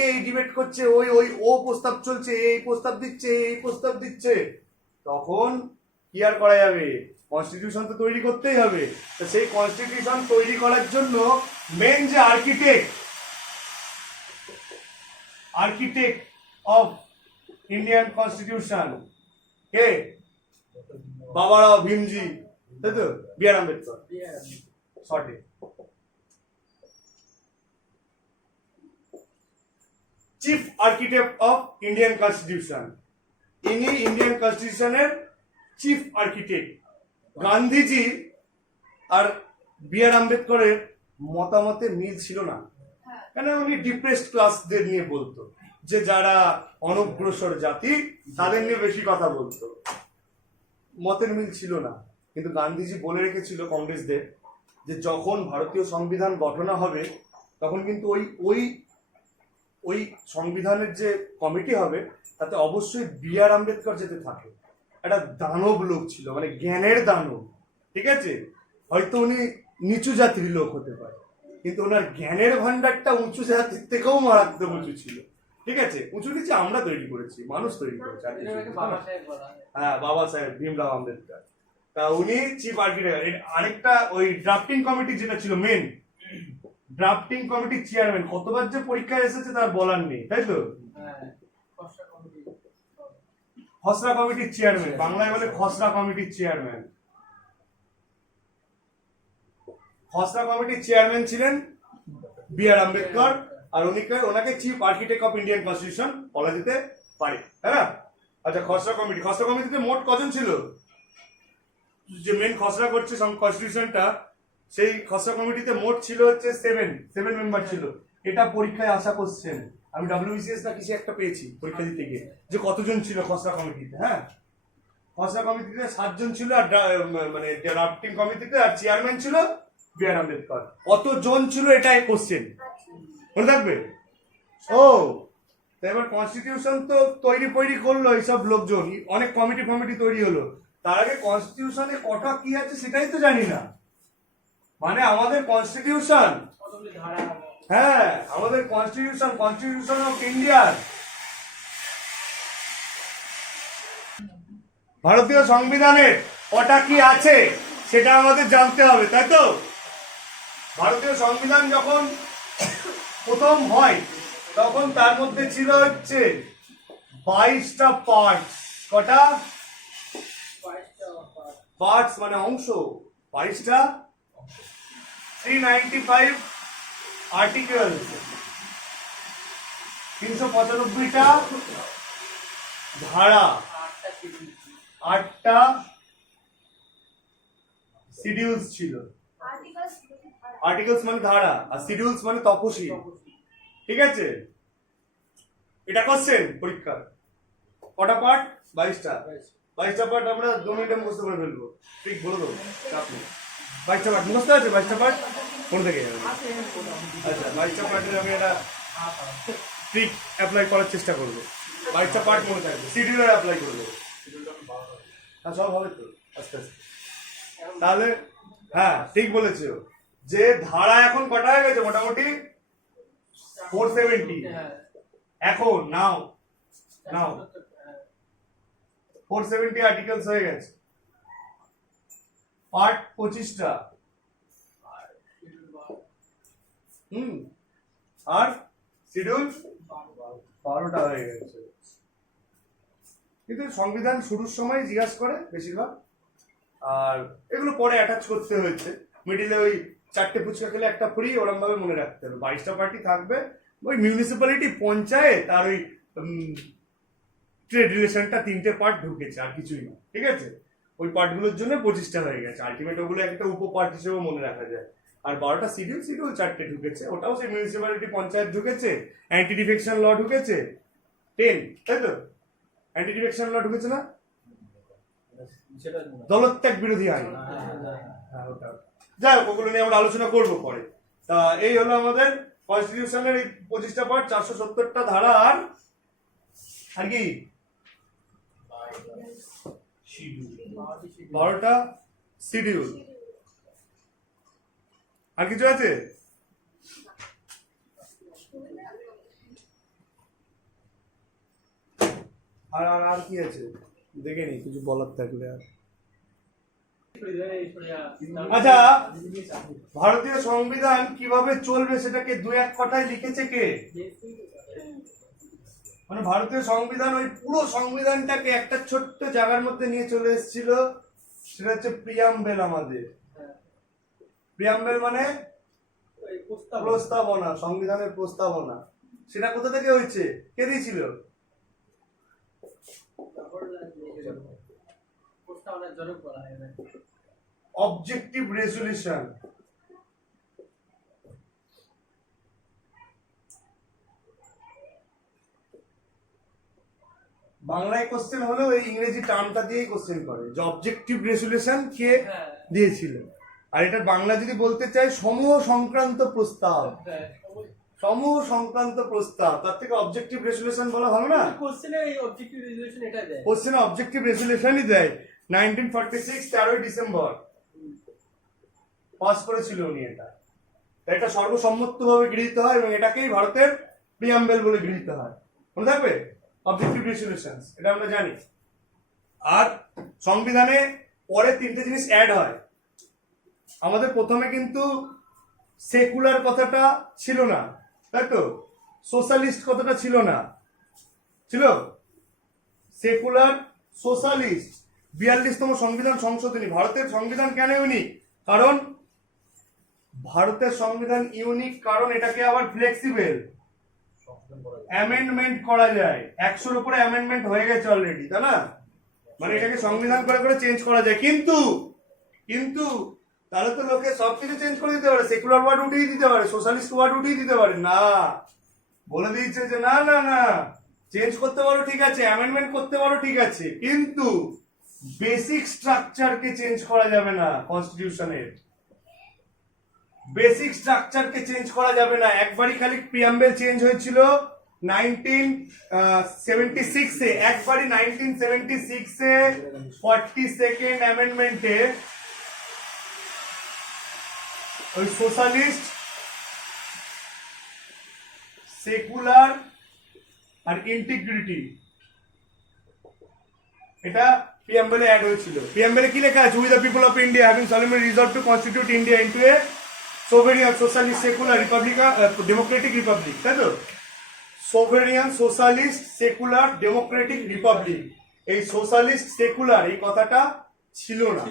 এই ডিবেট করছে, ওই ওই ও প্রস্তাব চলছে, এই প্রস্তাব দিচ্ছে, এই প্রস্তাব দিচ্ছে। তখন কি আর করা যাবে, কনস্টিটিউশন তো তৈরি করতেই হবে। তো সেই কনস্টিটিউশন তৈরি করার জন্য মেন যে আর্কিটেক্ট অফ ইন্ডিয়ান কনস্টিটিউশন কে? বাবারাও ভীমজি, তাই তো? বি.আর. আম্বেদকর, শর্টে। Chief architect of Indian constitution, ইনি ইন্ডিয়ান কনস্টিটিউশনের চিফ আর্কিটেক্ট। গান্ধীজি আর বি.আর. আম্বেদকরের মতামতে মিল ছিল না, কেন? উনি ডিপ্রেসড ক্লাসদের নিয়ে বলতো, যে যারা অনগ্রসর জাতি তাদের নিয়ে বেশি কথা বলতো, মতের মিল ছিল না। কিন্তু গান্ধীজি বলে রেখেছিল কংগ্রেসদের যে যখন ভারতীয় সংবিধান গঠন হবে তখন কিন্তু ওই সংবিধানের যে কমিটি হবে তাতে অবশ্যই বি.আর. আম্বেদকর যেতে থাকে। একটা দানব লোক ছিল, মানে জ্ঞানের দানব, ঠিক আছে? হয়তো উনি নিচু জাতির লোক হতে পারে, কিন্তু ওনার জ্ঞানের ভান্ডারটা উঁচু জাতির থেকেও মারাত্মক উঁচু ছিল। ঠিক আছে, উঁচু নিচে আমরা তৈরি করেছি, মানুষ তৈরি করেছে আর কিছু না। বাবা সাহেব বলা হয়। হ্যাঁ, বাবা সাহেব ভীমরাও আম্বেদকর। তা উনি চিফ আর্কিটেক্ট। আরেকটা ওই ড্রাফটিং কমিটি যেটা ছিল মেন ড্রাফটিং কমিটির চেয়ারম্যান, কতবার যে পরীক্ষায় এসেছে তার বলার নেই, তাই তো। হ্যাঁ, খসড়া কমিটি। খসড়া কমিটির চেয়ারম্যান, বাংলায় বলে খসড়া কমিটির চেয়ারম্যান। খসড়া কমিটির চেয়ারম্যান ছিলেন বি আর আম্বেদকর, আর ওনাকে chief architect of Indian constitution বলা যেতে পারে, হ্যাঁ। আচ্ছা, খসড়া কমিটিতে মোট কজন ছিল? যে মেন খসড়া করছে কনস্টিটিউশনটা, সেই খসড়া কমিটিতে মোট ছিল হচ্ছে সেভেন মেম্বার ছিল। এটা পরীক্ষায় আসা কোশ্চেন, আমি WBCS না কিছু একটা পেয়েছি পরীক্ষা দিতে গিয়ে, যে কতজন ছিল খসড়া কমিটিতে। হ্যাঁ, খসড়া কমিটিতে 7 জন ছিল, আর মানে ড্রাফটিং কমিটিতে আর চেয়ারম্যান ছিল বি আর আম্বেদকর। কতজন ছিল এটাই কোশ্চেন, মনে থাকবে। ও তো এবার কনস্টিটিউশন তো তৈরি করলো এইসব লোকজন, অনেক কমিটি তৈরি হলো। তার আগে কনস্টিটিউশনে কটা কি আছে সেটাই তো জানি না। মানে আমাদের কনস্টিটিউশন, কতগুলি ধারা আছে। হ্যাঁ, আমাদের কনস্টিটিউশন অফ ইন্ডিয়ার, ভারতীয় সংবিধানের কটা কি আছে সেটা আমাদের জানতে হবে, তাই তো। ভারতীয় সংবিধান যখন প্রথম হয় তখন তার মধ্যে ছিল হচ্ছে 22টা পার্টস। কটা পার্টস? মানে অংশ, 22টা, 395 আর্টিকেল, 395টা ধারা, 8টা শিডিউলস ছিল। আর্টিকেলস মানে ধারা, আর শিডিউলস মানে তপশিল, ঠিক আছে। এটা কোশ্চেন পরীক্ষা। কটা পার্ট? 22টা পার্ট আমরা 2 মিনিটে মুখস্থ করে ফেলবো, ঠিক বলে দেবো, চাপ নেই। 22টা পার্ট মুখস্থ আছে? 22টা পার্ট কোন থেকে যাবে? আচ্ছা, 22টা পার্টের আমি একটা ট্রিক অ্যাপ্লাই করার চেষ্টা করবো। 22টা পার্ট মনে থাকবে, শিডিউলার অ্যাপ্লাই করবো। হ্যাঁ, সব হবে তো আস্তে আস্তে। তাহলে হ্যাঁ, ঠিক বলেছো যে ধারা এখন কটা হয়ে গেছে? মোটামুটি 470 এখন, নাও 470 আর্টিকেলস হয়ে গেছে। পার্ট 25টা, আর শিডিউল 12টা হয়ে গেছে। কিন্তু সংবিধান শুরুর সময় জিজ্ঞাসা করে বেশিরভাগ, আর এগুলো পরে অ্যাটাচ করতে হয়েছে। মিডিলে ওই 4টে ফুচকা খেলে একটা ফ্রি, ওরকম ভাবে মনে রাখতে হবে। 22টা পার্টি থাকবে। ওই মিউনিসিপ্যালিটি, পঞ্চায়েত আর ওই ট্রেড রিলেশনটা 3টে পার্ট ঢুকেছে, আর কিছুই না, ঠিক আছে। ওই পার্টগুলোর জন্য 25টা হয়ে গেছে। আলটিমেট ওগুলো একটা উপপার্ট হিসেবে মনে রাখা যায়। আর 12টা শিডিউল 4টে ঢুকেছে, ওটাও সেই মিউনিসিপ্যালিটি, পঞ্চায়েত ঢুকেছে। অ্যান্টি ডিফেকশন ল ঢুকেছে 10, তাই তো। অ্যান্টি ডিফেকশন ল ঢুকেছে না? দলত্যাগ বিরোধী আইন, হ্যাঁ ওটা। যাই হোক, ওগুলো নিয়ে আমরা আলোচনা করবো পরে। তা এই হলো আমাদের কনস্টিটিউশনের এই 25টা পার্ট, 470টা ধারা, আর কি 12টা শিডিউল। আর কিছু আছে? আর কি আছে দেখে নি, কিছু বলার থাকলে। আর আচ্ছা, ভারতীয় সংবিধান কিভাবে চলবে সেটাকে 2-1 কথায় লিখেছে কে? মানে ভারতীয় সংবিধান, ওই পুরো সংবিধানটাকে একটা ছোট্ট জায়গার মধ্যে নিয়ে চলে এসেছিল, সেটা হচ্ছে প্রিয়াম্বেল। আমাদের প্রিয়াম্বেল মানে প্রস্তাবনা, সংবিধানের প্রস্তাবনা। সেটা কোথা থেকে হয়েছে, কে দিয়েছিল? Objective resolution. বাংলায় কোশ্চেন হলেও এই ইংরেজি টার্মটা দিয়েই কোশ্চেন করে, যে অবজেক্টিভ রেজলিউশন কে দিয়েছিল। আর এটা বাংলা যদি বলতে চাই, সমূহ সংক্রান্ত প্রস্তাব। সমূহ সংক্রান্ত প্রস্তাব, তার থেকে অবজেক্টিভ রেজলিউশন বলা ভালো না? কোশ্চেনে অবজেক্টিভ রেজলিউশন এটা দেয়, কোশ্চেনে অবজেক্টিভ রেজলিউশনই দেয়। 1946 13ই ডিসেম্বর পাস করেছিল উনি। এটা সর্বসম্মতভাবে গৃহীত হয় এবং এটাকেই ভারতের প্রিয়াম্বেল বলে গৃহীত হয়। মনে থাকবে? অবজেক্টিভ রেজলিউশনস, এটা আমরা জানি। আর সংবিধানে পরে তিনটে জিনিস অ্যাড হয়। আমাদের প্রথমে কিন্তু সেকুলার কথাটা ছিল না, তাই তো? সোশ্যালিস্ট কথাটা ছিল না, ছিল সেকুলার সোশ্যালিস্ট। 42তম সংবিধান সংশোধনী। ভারতের সংবিধান কেন ইউনিক? কারণ ভারতের সংবিধান ইউনিক কারণ এটাকে আবার ফ্লেক্সিবল, অ্যামেন্ডমেন্ট করা যায়। 100-র উপরে অ্যামেন্ডমেন্ট হয়ে গেছে অলরেডি, তাই না? মানে এটাকে সংবিধান করে করে চেঞ্জ করা যায়। কিন্তু কিন্তু তাহলে তো লোকে সবকিছু চেঞ্জ করে দিতে পারে, সেকুলার ওয়ার্ড উঠিয়ে দিতে পারে, সোশ্যালিস্ট ওয়ার্ড উঠিয়ে দিতে পারে না। বলে দিয়েছে যে না না না, চেঞ্জ করতে পারো ঠিক আছে, অ্যামেন্ডমেন্ট করতে পারো ঠিক আছে, কিন্তু বেসিক স্ট্রাকচারকে চেঞ্জ করা যাবে না। কনস্টিটিউশনের বেসিক স্ট্রাকচারকে চেঞ্জ করা যাবে না। একবারই খালি প্রিয়াম্বেল চেঞ্জ হয়েছিল 1976 এ, একবারই 1976 এ 42nd অ্যামেন্ডমেন্টে ওই সোশ্যালিস্ট, সেকুলার আর ইন্টিগ্রিটি এটা প্রিয়াম্বেলে অ্যাড হয়েছিল। প্রিয়াম্বেলে কি লেখা আছে? We the people of India having solemnly resolve to constitute India into a sovereign socialist secular republic democratic republic, তাই তো? Sovereign socialist secular democratic republic. এই সোশ্যালিস্ট সেকুলার এই কথাটা ছিল না।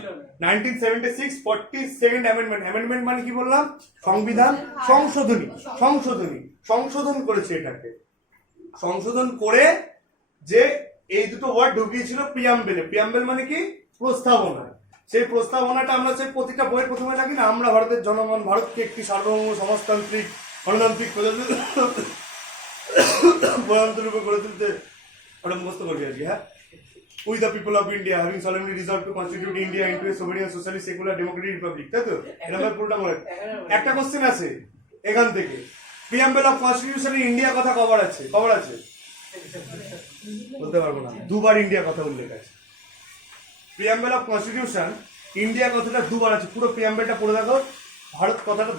1976 42nd অ্যামেন্ডমেন্ট। অ্যামেন্ডমেন্ট মানে কি বললাম? সংবিধান সংশোধনী। সংশোধন করেছে এটাকে, সংশোধন করে যে এই দুটো ওয়ার্ড ঢুকিয়েছিল প্রিয়াম্বেলে। প্রিয়াম্বেল মানে কি? প্রস্তাবনা। সেই প্রস্তাবনাটা আমরা সেই প্রতিটা বইয়ের প্রথমে থাকি না, আমরা ভারতের জনগণ ভারতকে একটি সার্বভৌম সমাজতান্ত্রিক গণতান্ত্রিক প্রজাতন্ত্র রূপে গড়ে তুলতে ওটা মুখস্থ করবি আজকে। হ্যাঁ, we the people of India having solemnly resolve to constitute India into a sovereign socialist secular democratic republic, তাই তো? এটা আমার পুরোটা মনে। একটা কোশ্চেন আছে এখান থেকে, প্রিয়াম্বেল অফ কনস্টিটিউশনে ইন্ডিয়া কথা কবার আছে? বলতে পারবো না। দুবার ইন্ডিয়া কথা উল্লেখ আছে। প্রিয়াম্বেল অফ কনস্টিটিউশন ইন্ডিয়া কথাটা দুবার আছে। পুরো প্রিয়াম্বেলটা পড়ে দেখো, ভারত কথাটা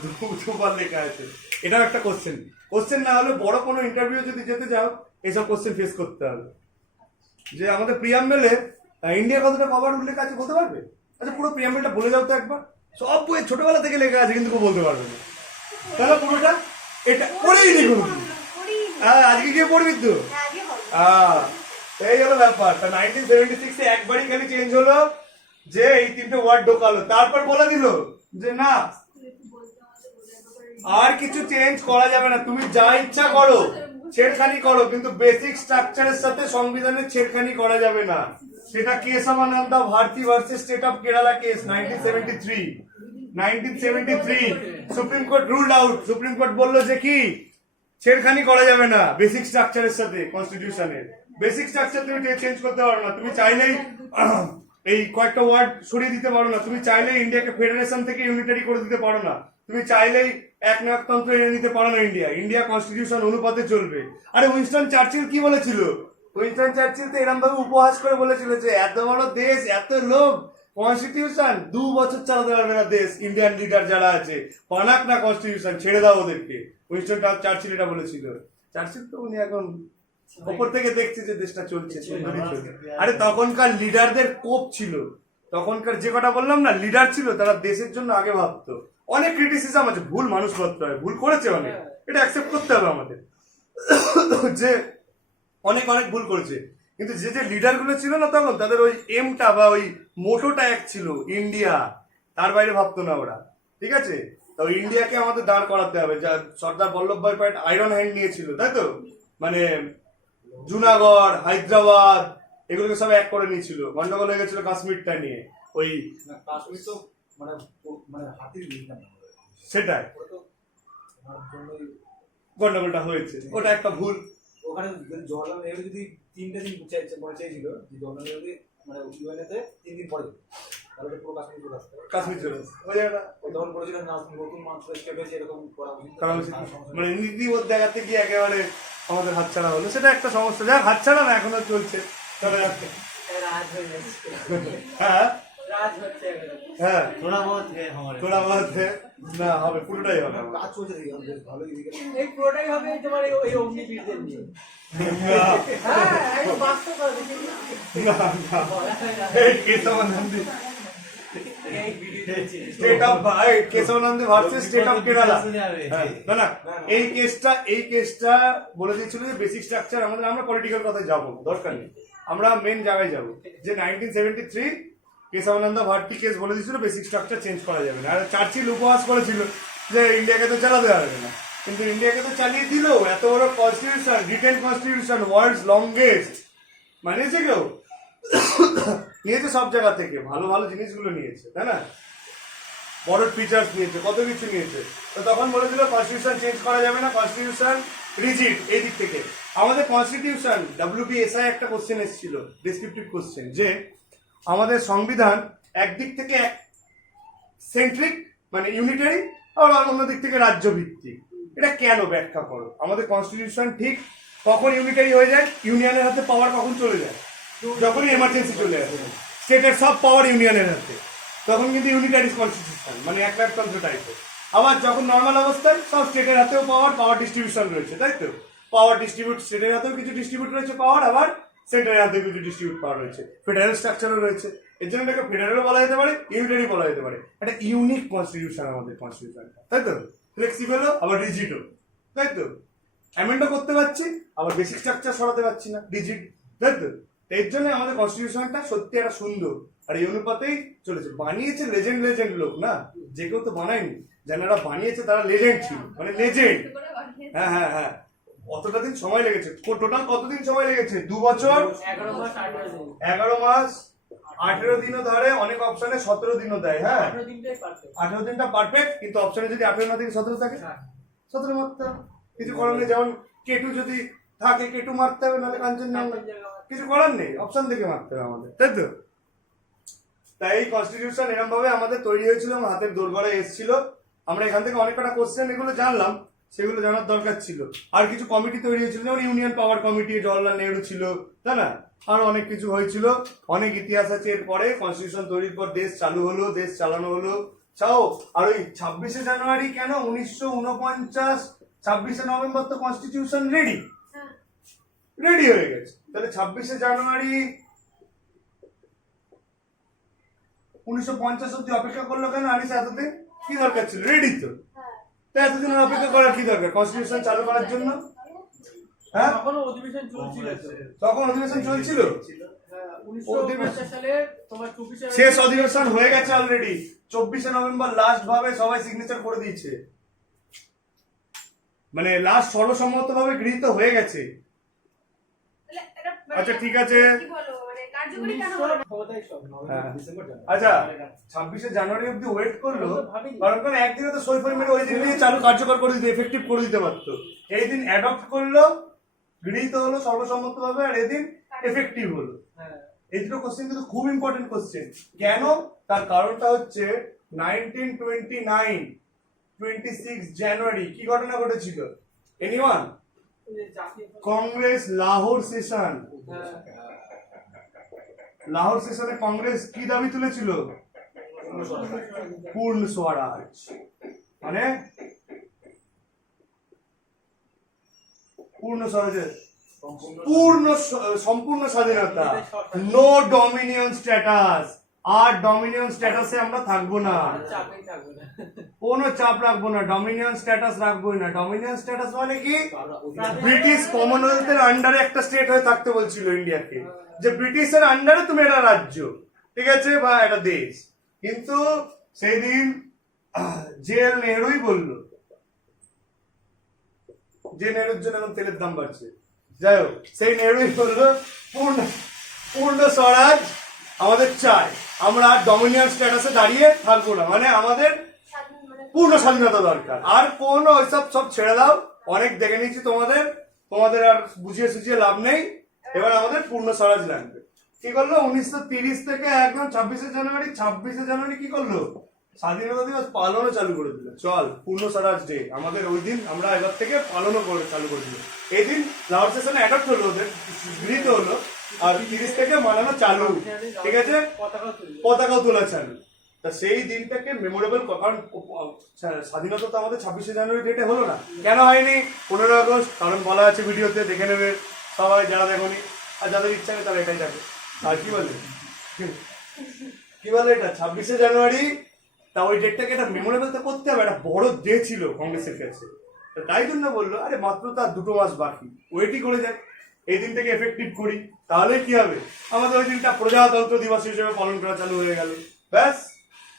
দুবার লেখা আছে। এটাও একটা কোশ্চেন। কোশ্চেন না হলে বড় কোনো ইন্টারভিউ যদি যেতে যাও এইসব কোশ্চেন ফেস করতে হবে, যে আমাদের প্রিয়াম্বেলে ইন্ডিয়া কথাটা কবার উল্লেখ আছে বলতে পারবে? আচ্ছা পুরো প্রিয়াম্বেলটা বলে যাও তো একবার। সব বই ছোটবেলা থেকে লেখা আছে কিন্তু কেউ বলতে পারবে না। তাহলে পুরোটা এটা পড়েই নি কোনো দিন। আজকে গিয়ে পড়বি তো? এই হলো ব্যাপার। 1976 এ একবারই খালি চেঞ্জ হলো যে এই তিনটে ওয়ার্ড ঢোকালো, তারপর বলে দিল যে না আর কিছু চেঞ্জ করা যাবে না, তুমি যা ইচ্ছা করো ছেড়খানি করো, কিন্তু বেসিক স্ট্রাকচারের সাথে সংবিধানের ছেড়খানি করা যাবে না। সেটা Kesavananda Bharati versus state of Kerala case 1973 supreme court ruled out. Supreme court বললো যে কি ছেড়খানি করা যাবে না বেসিক স্ট্রাকচারের সাথে। কনস্টিটিউশনের বেসিক স্ট্রাকচার তুমি চেঞ্জ করতে পারো না, তুমি চাইলেই এই কয়েকটা ওয়ার্ড সরিয়ে দিতে পারো না, তুমি চাইলেই ইন্ডিয়াকে ফেডারেশন থেকে ইউনিটারি করে দিতে পারো না, তুমি চাইলেই এক নায়কতন্ত্র এনে নিতে পারো না। ইন্ডিয়া কনস্টিটিউশন অনুপাতে চলবে। আরে উইনস্টন চার্চিল কি বলেছিল? উইনস্টন চার্চিল তো এরকম ভাবে উপহাস করে বলেছিল যে এত বড় দেশ, এত লোক, কনস্টিটিউশন 2 বছর চালাতে পারবে না দেশ। ইন্ডিয়ান লিডার যারা আছে বানাক না কনস্টিটিউশন, ছেড়ে দাও ওদেরকে। উইনস্টন চার্চিল এটা বলেছিল। চার্চিল তো উনি এখন উপর থেকে দেখছে যে দেশটা চলছে সুন্দরই চলছে। আরে তখনকার লিডারদের কোপ ছিল, তখনকার যে কটা বললাম না লিডার ছিল, তারা দেশের জন্য আগে ভাবতো। অনেক ক্রিটিসিজম আছে, ভুল মানুষ করতে হয়, ভুল করেছে অনেক, এটা অ্যাকসেপ্ট করতে হবে আমাদের যে অনেক ভুল করেছে। কিন্তু যে যে লিডার গুলো ছিল না তখন, তাদের ওই এমটা বা ওই মোটোটা এক ছিল ইন্ডিয়া, তার বাইরে ভাবতো না ওরা। ঠিক আছে, তো ইন্ডিয়াকে আমাদের দাঁড় করাতে হবে। যা সর্দার বল্লভভাই প্যাটেল আয়রন হ্যান্ড নিয়েছিল, তাই তো? মানে জুনাগড়, হায়দ্রাবাদ এগুলোকে সব এক করে নিয়েছিল। গন্ডগোল হয়ে গেছিল কাশ্মীরটা নিয়ে। ওই কাশ্মীর তো মানে হাতির সেটাই গন্ডগোলটা হয়েছে, ওটা একটা ভুল। ওখানে জওয়াহরলাল নেহরু যদি 3 দিন চেয়েছিল যে জওয়াহরলাল নেহরু মানে ইউএনএতে 3 দিন পরে তাহলে পুরো কাশ্মীর চলে আসতে হবে। কাশ্মীর চলে আসতে ওই জায়গাটা তখন বলেছিলেন না নতুন মানুষ স্টেপ হয়েছে এরকম করা উচিত, মানে নীতিবোধ দেখাতে গিয়ে একেবারে আমাদের হাতছাড়া হলো। সেটা একটা সমস্যা, যাক হাতছাড়া না, এখনো চলছে, চলে যাচ্ছে। রাজ হয়ে যাচ্ছে, হ্যাঁ কাজ হচ্ছে এখানে। হ্যাঁ थोड़ा बहुत है हमारे থোড়া বহুত है না হবে পুরোটাই হবে কাজ চলছে দেখি বেশ ভালোই এদিকে এই পুরোটাই হবে তোমার ওই অগ্নিবীরদের নিয়ে। না, হ্যাঁ, একদম বাস্তব কথা দেখি। না, না। এই কেশবানন্দী এই ভিডিও state of Kesavananda versus state of Kerala सुने आ रहे হ্যাঁ, थे না না এই কেসটা বলে দিয়েছিল যে বেসিক স্ট্রাকচার আমাদের, আমরা পলিটিক্যাল কথায় যাবো দরকার নেই, আমরা মেন জায়গায় যাব যে 1973 কেশবানন্দ ভারতী কেস বলে দিয়েছিল বেসিক স্ট্রাকচার চেঞ্জ করা যাবে না। আর চার্চিল উপহাস করেছিল যে ইন্ডিয়াকে তো চালাতে পারবে না, কিন্তু ইন্ডিয়াকে তো চালিয়ে দিল। এত বড় constitution, written constitution, world's longest, মানিয়েছে কেউ? নিয়েছে সব জায়গা থেকে, ভালো ভালো জিনিসগুলো নিয়েছে, তাই না? বড় ফিচার্স নিয়েছে, কত কিছু নিয়েছে। তো তখন বলেছিল কনস্টিটিউশন চেঞ্জ করা যাবে না, কনস্টিটিউশন রিজিড। এই দিক থেকে আমাদের কনস্টিটিউশন, WBSI একটা কোশ্চেন এসেছিল, ডেসক্রিপটিভ কোশ্চেন, যে আমাদের সংবিধান একদিক থেকে সেন্ট্রিক মানে ইউনিটারি, আর অন্য দিক থেকে রাজ্য ভিত্তিক। এটা কেন ব্যাখ্যা করো? আমাদের কনস্টিটিউশন ঠিক কখন ইউনিটারি হয়ে যায়, ইউনিয়নের হাতে পাওয়ার কখন চলে যায়, যখনই এমার্জেন্সি চলে আসে, স্টেটের সব পাওয়ার ইউনিয়নের হাতে, তখন কিন্তু ইউনিটারি কনস্টিটিউশন মানে একনায়কতন্ত্র টাইপের। আবার যখন নর্মাল অবস্থায় সব স্টেটের হাতেও পাওয়ার ডিস্ট্রিবিউশন রয়েছে, তাই তো? পাওয়ার ডিস্ট্রিবিউট, স্টেটের হাতেও কিছু ডিস্ট্রিবিউট রয়েছে পাওয়ার, আবার সেন্টারের হাতেও কিছু ডিস্ট্রিবিউট পাওয়ার রয়েছে, ফেডারেল স্ট্রাকচারও রয়েছে। এর জন্য এটাকে ফেডারেলও বলা যেতে পারে, ইউনিটারি বলা যেতে পারে। একটা ইউনিক কনস্টিটিউশন আমাদের কনস্টিটিউশনটা, তাই তো? ফ্লেক্সিবলও আবার রিজিডও, তাই তো? অ্যামেন্ডও করতে পারছি, আবার বেসিক স্ট্রাকচার সরাতে পারছি না, রিজিড, তাই তো? এর জন্য আমাদের কনস্টিটিউশনটা সত্যি একটা সুন্দর, আর এই অনুপাতেই চলেছে। বানিয়েছে লেজেন্ড লোক, না যে কেউ তো বানায়নি, যারা বানিয়েছে তারা লেজেন্ড ছিল, মানে লেজেন্ড। হ্যাঁ হ্যাঁ হ্যাঁ, অতটা দিন সময় লেগেছে। টোটাল কতদিন সময় লেগেছে? 2 বছর 11 মাস 18 দিন। 11 মাস 18 দিনও ধরে, অনেক অপশনে 17 দিনও দেয়। হ্যাঁ 18 দিনটাই পারফেক্ট। 18 দিনটা পারফেক্ট, কিন্তু অপশনে যদি 18 না থেকে 17 থাকে, 17 মারতে হবে। কিছু করার নেই, যেমন কেটু যদি থাকে কেটু মারতে হবে, নাহলে কাঞ্চনজঙ্ঘা, কিছু করার নেই, অপশন থেকে মারতে হবে আমাদের, তাই তো? তাই এই কনস্টিটিউশন এরকম ভাবে আমাদের তৈরি হয়েছিল, হাতের দোরগড়ায় এসেছিল। আমরা এখান থেকে অনেক কটা কোশ্চেন এগুলো জানলাম, সেগুলো জানার দরকার ছিল। আর কিছু কমিটি তৈরি হয়েছিল, যেমন ইউনিয়ন পাওয়ার কমিটি, জওয়াহরলাল নেহরু ছিল, তাই না? আরো অনেক কিছু হয়েছিল, অনেক ইতিহাস আছে। এরপরে কনস্টিটিউশন তৈরির পর দেশ চালু হলো, দেশ চালানো হলো। চাও আর ওই 26শে জানুয়ারি কেন 1949, 26শে নভেম্বর তো কনস্টিটিউশন রেডি হয়ে গেছে। তাহলে 26শে জানুয়ারি 1950 অব্দি অপেক্ষা করলো কেন? আনিস এতদিন কি দরকার ছিল? রেডি তো, তাই এতদিন অপেক্ষা করার কি দরকার কনস্টিটিউশন চালু করার জন্য? হ্যাঁ, তখনও অধিবেশন চলছিল তো। তখন অধিবেশন চলছিল। হ্যাঁ, 1950 সালে তোমার 24 শেষ অধিবেশন হয়ে গেছে অলরেডি, 24শে নভেম্বর লাস্ট ভাবে সবাই সিগনেচার করে দিয়েছে, মানে লাস্ট সর্বসম্মত ভাবে গৃহীত হয়ে গেছে। আচ্ছা ঠিক আছে, ক্ষমতায় সব। হ্যাঁ। December January. আচ্ছা 26শে জানুয়ারি অব্দি ওয়েট করলো, কারণ একদিনে তো সই ফই মেরে ওই দিন নিয়ে চালু কার্যকর করে দিতে, এফেক্টিভ করে দিতে পারতো। এই দিন অ্যাডপ্ট করলো, গৃহীত হলো সর্বসম্মত ভাবে, আর এদিন এফেক্টিভ হলো। হ্যাঁ, এই দুটো কোশ্চেন কিন্তু খুব ইম্পর্টেন্ট কোশ্চেন। কেন? তার কারণটা হচ্ছে 1929 26 জানুয়ারি কি ঘটনা ঘটেছিল? এনিওয়ান? এই যে জাতীয় কংগ্রেস লাহোর সেশন। হ্যাঁ, লাহোর সেশনে কংগ্রেস কি দাবি তুলেছিল? পূর্ণ স্বরাজ, মানে পূর্ণ স্বরাজের সম্পূর্ণ স্বাধীনতা, নো ডমিনিয়ন স্ট্যাটাস। আর ডমিনিয়ন স্ট্যাটাসে আমরা থাকবো না, চাপেই থাকবে না। কোনো চাপ রাখবো না, ডমিনিয়ন স্ট্যাটাস রাখবোই না। ডমিনিয়ন স্ট্যাটাস মানে কি? ব্রিটিশ কমনওয়েলথের আন্ডারে একটা স্টেট হয়ে থাকতে বলছিল ইন্ডিয়াকে, যে ব্রিটিশের আন্ডারে তুমি একটা রাজ্য, ঠিক আছে, বা একটা দেশ। কিন্তু সেই দিন জেএল নেহরুই বললো, যে নেহরুর জন্য এখন তেলের দাম বাড়ছে, যাই হোক, সেই নেহরুই বললো পূর্ণ স্বরাজ আমাদের চাই, আমরা ডমিনিয়ন স্ট্যাটাসে দাঁড়িয়ে থাকবো না, মানে আমাদের পূর্ণ স্বাধীনতা দরকার। আর কোন ওইসব সব ছেড়ে দাও, অনেক দেখে নিয়েছি তোমাদের আর বুঝিয়ে সুঝিয়ে লাভ নেই, এবার আমাদের পূর্ণ স্বরাজ লাগবে। কি করলো 1930 থেকে একদম 26শে জানুয়ারি কি করলো? স্বাধীনতা দিবস পালনও চালু করে দিল। চল পূর্ণ স্বরাজ ডে, আমাদের ওই দিন আমরা এবার থেকে পালনও চালু করে দিল। এই দিন লাহোর সেশনে অ্যাডপ্ট হলো, ওদের গৃহীত হলো আর 30 থেকে মানানো চালু, ঠিক আছে, পতাকাও তোলা চালু। তা সেই দিনটাকে মেমোরেবল, কারণ স্বাধীনতা তো আমাদের 26শে জানুয়ারি ডেটে হলো না, কেন হয়নি 15 আগস্ট, কারণ বলা আছে ভিডিওতে, দেখে নেবে সবাই যারা দেখোনি, আর যাদের ইচ্ছা নেই তারা এটাই দেখে। আর কি বলে এটা 26শে জানুয়ারি, তা ওই ডেটটাকে একটা মেমোরেবল তো করতে হবে, একটা বড় ডে ছিল কংগ্রেসের কাছে। তাই জন্য বললো আরে মাত্র তার 2 মাস বাকি, ওয়েটই করে যায়, এই দিনটাকে এফেক্টিভ করি, তাহলে কি হবে, আমাদের ওই দিনটা প্রজাতন্ত্র দিবস হিসেবে পালন করা চালু হয়ে গেল। ব্যাস,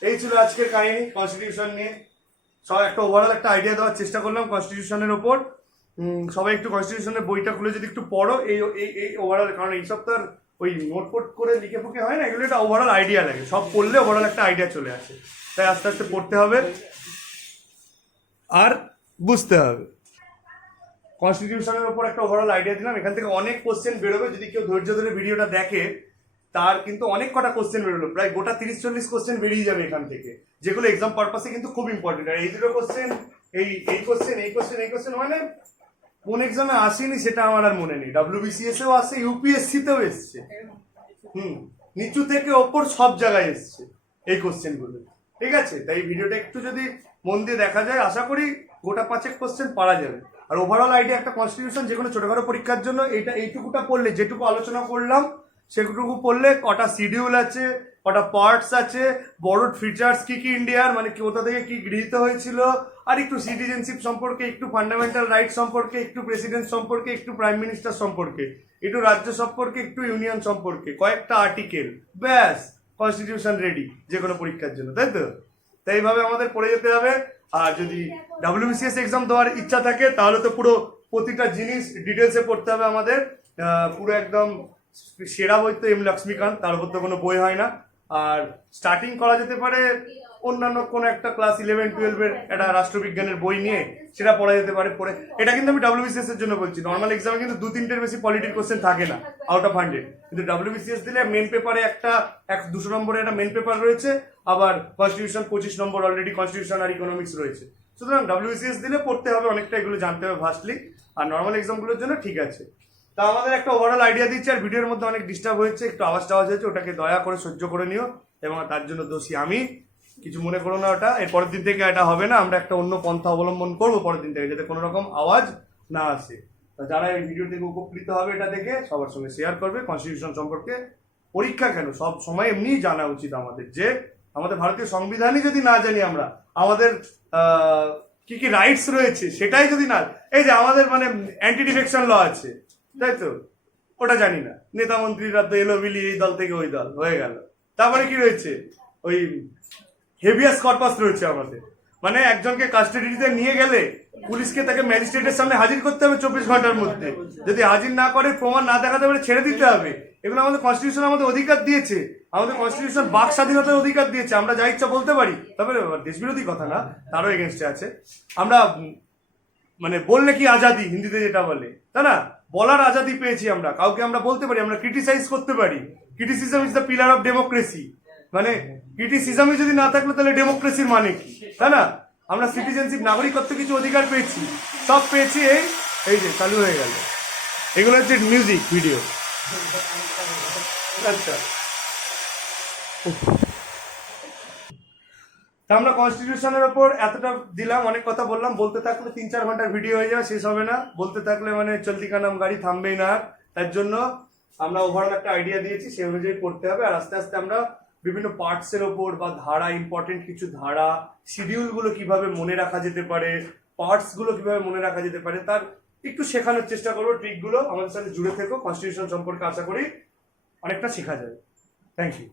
এই ছিল আজকের কাহিনী কনস্টিটিউশন নিয়ে। সব একটা ওভারঅল একটা আইডিয়া দেওয়ার চেষ্টা করলাম কনস্টিটিউশনের ওপর। সবাই একটু কনস্টিটিউশনের বইটা খুলে যদি একটু পড়ো, এই ওভারঅল, কারণ এইসব তো আর ওই নোট ফোট করে লিখে ফুকে হয় না, এগুলো একটা ওভারঅল আইডিয়া লাগে, সব পড়লে ওভারঅল একটা আইডিয়া চলে আসে, তাই আস্তে আস্তে পড়তে হবে আর বুঝতে হবে। কনস্টিটিউশনের উপর একটা ওভারঅল আইডিয়া দিলাম, এখান থেকে অনেক কোশ্চেন বেরোবে, যদি কেউ ধৈর্য ধরে ভিডিওটা দেখে তার কিন্তু অনেক কটা কোশ্চেন বেরোলো, প্রায় গোটা 30-40 কোশ্চেন বেরিয়ে যাবে এখান থেকে, যেগুলো এক্সাম পারপাসে কিন্তু খুব ইম্পর্টেন্ট। আর এই দুটো কোশ্চেন, এই কোশ্চেন মানে কোন এক্সামে আসেনি সেটা আমার আর মনে নেই, WBCS এও আসে, UPSC তেও এসছে, নিচু থেকে ওপর সব জায়গায় এসছে এই কোশ্চেনগুলো, ঠিক আছে। তাই ভিডিওটা একটু যদি মন দিয়ে দেখা যায়, আশা করি গোটা 5 কোশ্চেন পারা যাবে। আর ওভারঅল আইডিয়া একটা কনস্টিটিউশন যে কোনো ছোটখাটো পরীক্ষার জন্য এইটুকুটা পড়লে, যেটুকু আলোচনা করলাম সেটুকু পড়লে, কটা শিডিউল আছে, কটা পার্টস আছে, বড় ফিচার্স কি কি ইন্ডিয়ার, মানে কোথা থেকে কি গৃহীত হয়েছিল, আর একটু সিটিজেনশিপ সম্পর্কে, একটু ফান্ডামেন্টাল রাইট সম্পর্কে, একটু প্রেসিডেন্ট সম্পর্কে, একটু প্রাইম মিনিস্টার সম্পর্কে, একটু রাজ্য সম্পর্কে, একটু ইউনিয়ন সম্পর্কে, কয়েকটা আর্টিকেল, ব্যাস কনস্টিটিউশন রেডি যে কোনো পরীক্ষার জন্য, তাই তো। তাই এইভাবে আমাদের পড়ে যেতে হবে। আর যদি WBCS এক্সাম দেওয়ার ইচ্ছা থাকে তাহলে তো পুরো প্রতিটা জিনিস ডিটেলসে পড়তে হবে আমাদের, পুরো একদম সেরা বই তো লক্ষ্মীকান্ত, তার উপর তো কোনো বই হয় না। আর স্টার্টিং করা যেতে পারে অন্যান্য কোনো একটা ক্লাস 11-12 একটা রাষ্ট্রবিজ্ঞানের বই নিয়ে, সেটা পড়া যেতে পারে। পড়ে এটা কিন্তু আমি WBCS এর জন্য বলছি, নর্মাল এক্সামে কিন্তু 2-3টের বেশি পলিটির কোশ্চেন থাকে না আউট অফ 100, কিন্তু WBCS দিলে মেন পেপারে 200 নম্বরের একটা মেন পেপার রয়েছে, আবার কনস্টিটিউশন 25 নম্বর অলরেডি কনস্টিটিউশন আর ইকোনমিক্স রয়েছে। সুতরাং WBCS দিলে পড়তে হবে অনেকটা, এগুলো জানতে হবে ভাস্টলি, আর নর্মাল এক্সামগুলোর জন্য ঠিক আছে। তা আমাদের একটা ওভারঅল আইডিয়া দিচ্ছে, আর ভিডিওর মধ্যে অনেক ডিস্টার্ব হয়েছে, একটু আওয়াজ হয়েছে, ওটাকে দয়া করে সহ্য করে নিও, এবং তার জন্য দোষী আমি, কিছু মনে করো না ওটা। এর পরের দিন থেকে এটা হবে না, আমরা একটা অন্য পন্থা অবলম্বন করবো পরের দিন থেকে, যাতে কোনো রকম আওয়াজ না আসে। যারা এই ভিডিও থেকে উপকৃত হবে এটা দেখে সবার সঙ্গে শেয়ার করবে। কনস্টিটিউশন সম্পর্কে পরীক্ষা কেন, সব সময় এমনিই জানা উচিত আমাদের, যে আমাদের ভারতীয় সংবিধানই যদি না জানি আমরা, আমাদের কি কি রাইটস রয়েছে সেটাই যদি না, এই যে আমাদের মানে অ্যান্টি ডিফেকশন ল আছে, তাই তো, ওটা জানি না, নেতা মন্ত্রীরা তো এলো বিলি এই দল থেকে ওই দল হয়ে গেল। তারপরে কি রয়েছে, ওই হেভিয়াস কর্পাস রয়েছে আমাদের, মানে একজনকে কাস্টাডিতে নিয়ে গেলে পুলিশকে তাকে ম্যাজিস্ট্রেটের সামনে হাজির করতে হবে 24 ঘন্টার মধ্যে, যদি হাজির না করে, প্রমাণ না দেখাতে পারে, ছেড়ে দিতে হবে। এগুলো আমাদের কনস্টিটিউশন আমাদের অধিকার দিয়েছে, আমাদের কনস্টিটিউশন বাক স্বাধীনতার অধিকার দিয়েছে, আমরা যা ইচ্ছা বলতে পারি। তবে দেশবিরোধী কথা না, তারও এগেনস্টে আছে। আমরা মানে বললে কি আজাদি, হিন্দিতে যেটা বলে, তাই না, বলার আজাদি পেয়েছি আমরা, কাউকে আমরা বলতে পারি, আমরা ক্রিটিসাইজ করতে পারি। Criticism is the pillar of democracy, মানে ক্রিটিসিজমই যদি না থাকলো তাহলে ডেমোক্রেসির মানে কি, তাই না। আমরা সিটিজেনশিপ, নাগরিকত্ব কিছু অধিকার পেয়েছি, সব পেয়েছি এই যে চালু হয়ে গেল। এগুলো হচ্ছে মিউজিক ভিডিও। আচ্ছা, তা আমরা কনস্টিটিউশনের ওপর এতটা দিলাম, অনেক কথা বললাম, বলতে থাকলে 3-4 ঘন্টার ভিডিও হয়ে যাবে, শেষ হবে না, বলতে থাকলে মানে চলতি কা নাম গাড়ি থামবেই না। তার জন্য আমরা ওভারঅল একটা আইডিয়া দিয়েছি, সেই অনুযায়ী পড়তে হবে। আর আস্তে আস্তে আমরা বিভিন্ন পার্টসের ওপর বা ধারা, ইম্পর্টেন্ট কিছু ধারা, শিডিউলগুলো কিভাবে মনে রাখা যেতে পারে, পার্টসগুলো কিভাবে মনে রাখা যেতে পারে, তার একটু শেখানোর চেষ্টা করবো। ট্রিকগুলো আমাদের সাথে জুড়ে থেকো, কনস্টিটিউশন সম্পর্কে আশা করি অনেকটা শেখা যাবে। Thank you.